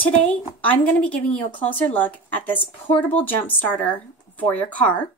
Today, I'm going to be giving you a closer look at this portable jump starter for your car.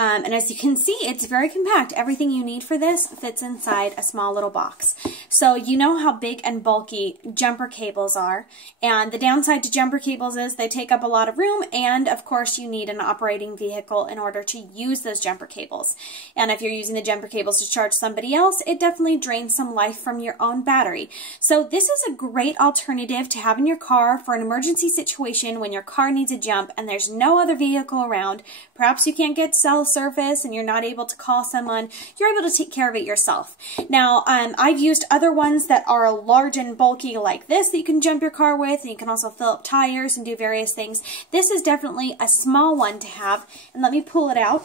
And as you can see, it's very compact. Everything you need for this fits inside a small little box. So you know how big and bulky jumper cables are. And the downside to jumper cables is they take up a lot of room. And of course, you need an operating vehicle in order to use those jumper cables. And if you're using the jumper cables to charge somebody else, it definitely drains some life from your own battery. So this is a great alternative to have in your car for an emergency situation when your car needs a jump and there's no other vehicle around. Perhaps you can't get cell service and you're not able to call someone. You're able to take care of it yourself. Now, I've used other ones that are large and bulky like this that you can jump your car with, and you can also fill up tires and do various things. This is definitely a small one to have, and let me pull it out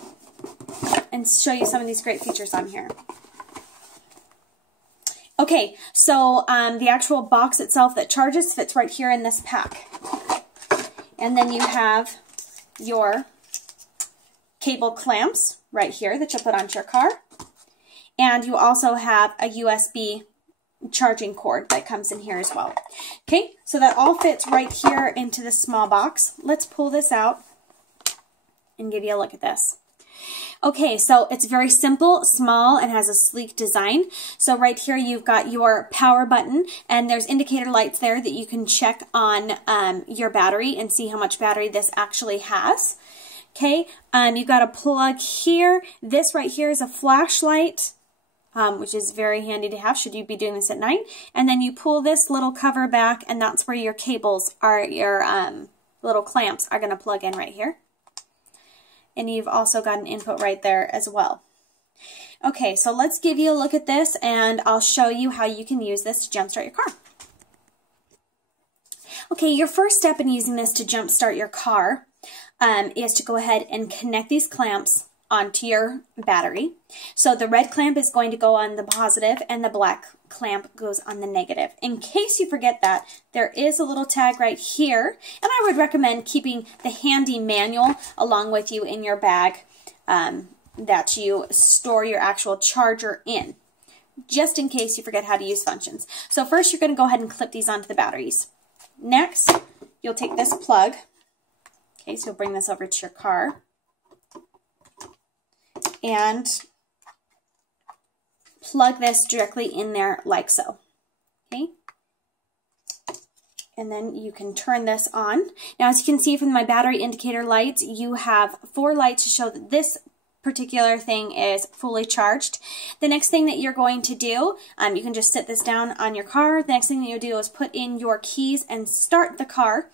and show you some of these great features on here. Okay, so the actual box itself that charges fits right here in this pack. And then you have your cable clamps right here that you'll put onto your car. And you also have a USB charging cord that comes in here as well. Okay, so that all fits right here into this small box. Let's pull this out and give you a look at this. Okay, so it's very simple, small, and has a sleek design. So right here you've got your power button, and there's indicator lights there that you can check on your battery and see how much battery this actually has. Okay, you've got a plug here. This right here is a flashlight, which is very handy to have should you be doing this at night. And then you pull this little cover back, and that's where your cables are, your little clamps are going to plug in right here. And you've also got an input right there as well. Okay, so let's give you a look at this, and I'll show you how you can use this to jumpstart your car. Okay, your first step in using this to jumpstart your car is to go ahead and connect these clamps onto your battery. So the red clamp is going to go on the positive and the black clamp goes on the negative. In case you forget that, there is a little tag right here, and I would recommend keeping the handy manual along with you in your bag that you store your actual charger in, just in case you forget how to use functions. So first you're going to go ahead and clip these onto the batteries. Next, you'll take this plug. Okay, so you'll bring this over to your car and plug this directly in there like so. Okay, and then you can turn this on. Now, as you can see from my battery indicator lights, you have 4 lights to show that this particular thing is fully charged. The next thing that you're going to do, you can just sit this down on your car. The next thing that you'll do is put in your keys and start the car.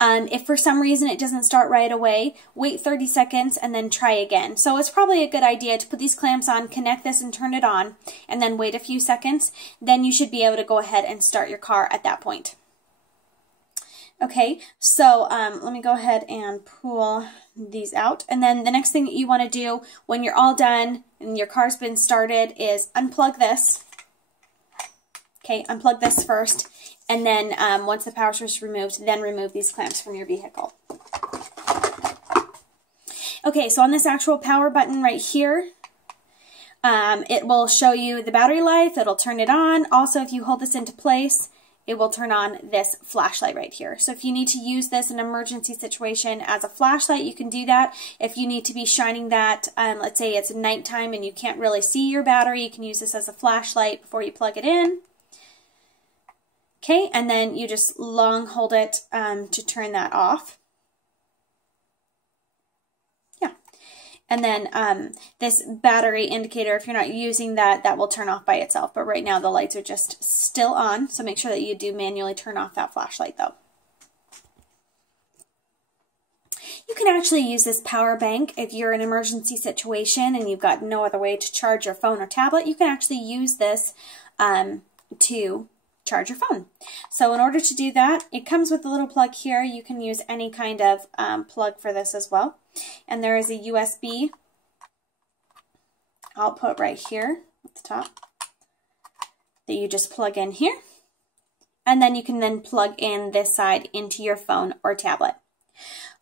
If for some reason it doesn't start right away, wait 30 seconds and then try again. So it's probably a good idea to put these clamps on, connect this and turn it on, and then wait a few seconds. Then you should be able to go ahead and start your car at that point. Okay, so let me go ahead and pull these out. And then the next thing that you want to do when you're all done and your car's been started is unplug this. Okay, unplug this first. And then once the power source is removed, then remove these clamps from your vehicle. Okay, so on this actual power button right here, it will show you the battery life. It'll turn it on. Also, if you hold this into place, it will turn on this flashlight right here. So if you need to use this in an emergency situation as a flashlight, you can do that. If you need to be shining that, let's say it's nighttime and you can't really see your battery, you can use this as a flashlight before you plug it in. Okay, and then you just long hold it to turn that off. Yeah, and then this battery indicator, if you're not using that, that will turn off by itself. But right now the lights are just still on, so make sure that you do manually turn off that flashlight though. You can actually use this power bank if you're in an emergency situation and you've got no other way to charge your phone or tablet. You can actually use this to charge your phone. So in order to do that, it comes with a little plug here. You can use any kind of plug for this as well. And there is a USB output right here at the top that you just plug in here. And then you can then plug in this side into your phone or tablet.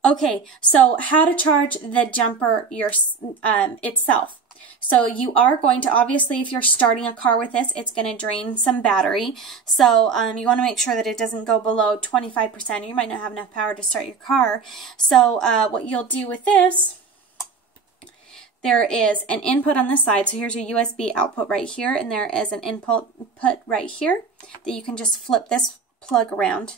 Okay, so how to charge the jumper itself. So you are going to, obviously, if you're starting a car with this, it's going to drain some battery. So you want to make sure that it doesn't go below 25%, or you might not have enough power to start your car. So what you'll do with this, there is an input on this side. So here's your USB output right here, and there is an input right here that you can just flip this plug around.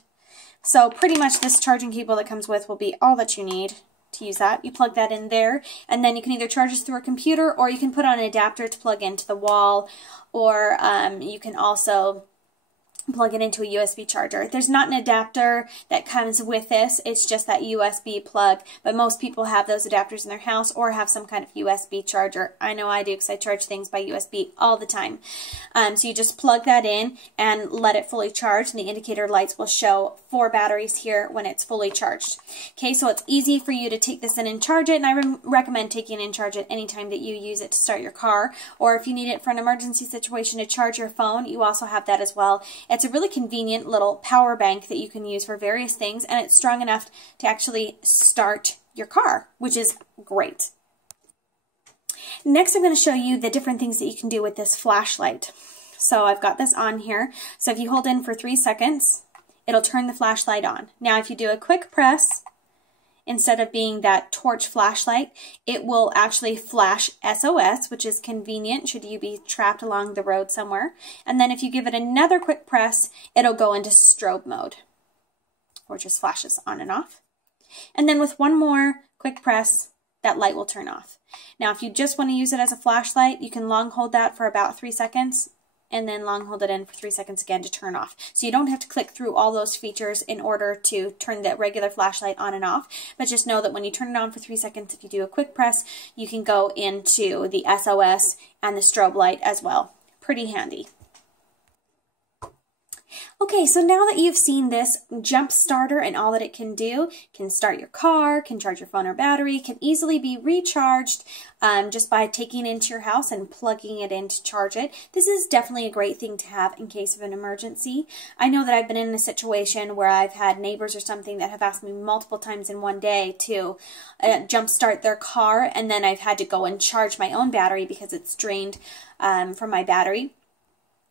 So pretty much this charging cable that comes with will be all that you need to use that. You plug that in there, and then you can either charge this through a computer, or you can put on an adapter to plug into the wall, or you can also plug it into a USB charger. There's not an adapter that comes with this, it's just that USB plug, but most people have those adapters in their house or have some kind of USB charger. I know I do, because I charge things by USB all the time. So you just plug that in and let it fully charge, and the indicator lights will show 4 batteries here when it's fully charged. Okay, so it's easy for you to take this in and charge it, and I recommend taking it and charge it anytime that you use it to start your car, or if you need it for an emergency situation to charge your phone, you also have that as well. It's a really convenient little power bank that you can use for various things, and it's strong enough to actually start your car, which is great. Next, I'm going to show you the different things that you can do with this flashlight. So I've got this on here. So if you hold in for 3 seconds, it'll turn the flashlight on. Now, if you do a quick press, instead of being that torch flashlight, it will actually flash SOS, which is convenient should you be trapped along the road somewhere. And then if you give it another quick press, it'll go into strobe mode, or just flashes on and off. And then with one more quick press, that light will turn off. Now, if you just want to use it as a flashlight, you can long hold that for about 3 seconds, and then long hold it in for 3 seconds again to turn off. So you don't have to click through all those features in order to turn the regular flashlight on and off, but just know that when you turn it on for 3 seconds, if you do a quick press, you can go into the SOS and the strobe light as well. Pretty handy. Okay, so now that you've seen this jump starter and all that it can do, can start your car, can charge your phone or battery, can easily be recharged just by taking it into your house and plugging it in to charge it. This is definitely a great thing to have in case of an emergency. I know that I've been in a situation where I've had neighbors or something that have asked me multiple times in one day to jump start their car, and then I've had to go and charge my own battery because it's drained from my battery.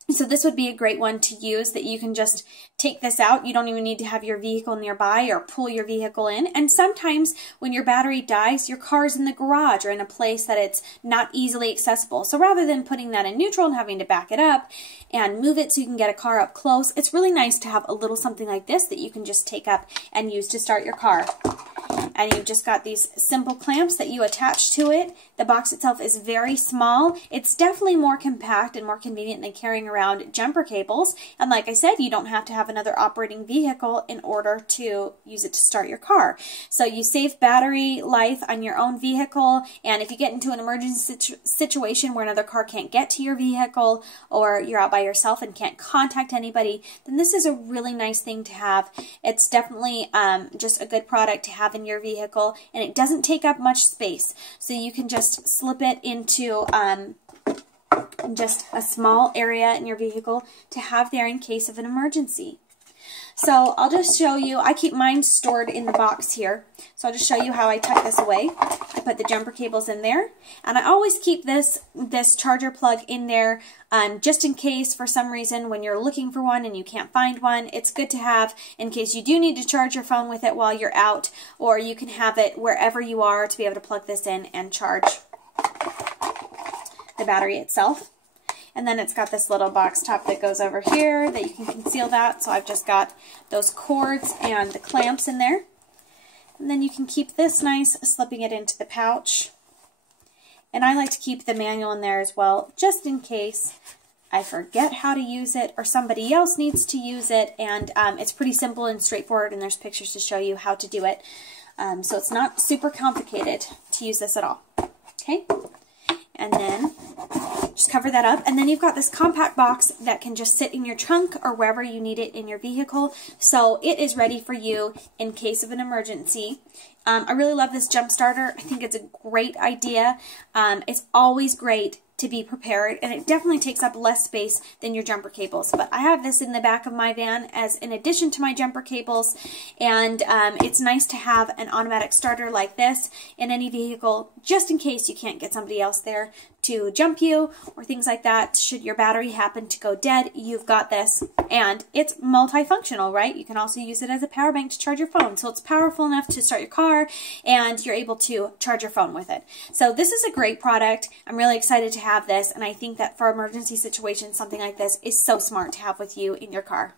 So this would be a great one to use, that you can just take this out. You don't even need to have your vehicle nearby or pull your vehicle in. And sometimes when your battery dies, your car is in the garage or in a place that it's not easily accessible. So rather than putting that in neutral and having to back it up and move it so you can get a car up close, it's really nice to have a little something like this that you can just take up and use to start your car. And you've just got these simple clamps that you attach to it. The box itself is very small. It's definitely more compact and more convenient than carrying around jumper cables. And like I said, you don't have to have another operating vehicle in order to use it to start your car. So you save battery life on your own vehicle, and if you get into an emergency situation where another car can't get to your vehicle, or you're out by yourself and can't contact anybody, then this is a really nice thing to have. It's definitely just a good product to have in your vehicle, and it doesn't take up much space. So you can just slip it into just a small area in your vehicle to have there in case of an emergency. So I'll just show you, I keep mine stored in the box here. So I'll just show you how I tuck this away. I put the jumper cables in there, and I always keep this charger plug in there just in case for some reason when you're looking for one and you can't find one. It's good to have in case you do need to charge your phone with it while you're out, or you can have it wherever you are to be able to plug this in and charge the battery itself. And then it's got this little box top that goes over here that you can conceal that. So I've just got those cords and the clamps in there. And then you can keep this nice, slipping it into the pouch. And I like to keep the manual in there as well, just in case I forget how to use it or somebody else needs to use it. And it's pretty simple and straightforward, and there's pictures to show you how to do it. So it's not super complicated to use this at all. Okay? And then just cover that up, and then you've got this compact box that can just sit in your trunk or wherever you need it in your vehicle, so it is ready for you in case of an emergency. I really love this jump starter. I think it's a great idea. It's always great to be prepared, and it definitely takes up less space than your jumper cables. But I have this in the back of my van as in addition to my jumper cables, and it's nice to have an automatic starter like this in any vehicle, just in case you can't get somebody else there to jump you or things like that. Should your battery happen to go dead, you've got this. And it's multifunctional, right? You can also use it as a power bank to charge your phone. So it's powerful enough to start your car, and you're able to charge your phone with it. So this is a great product. I'm really excited to have this, and I think that for emergency situations, something like this is so smart to have with you in your car.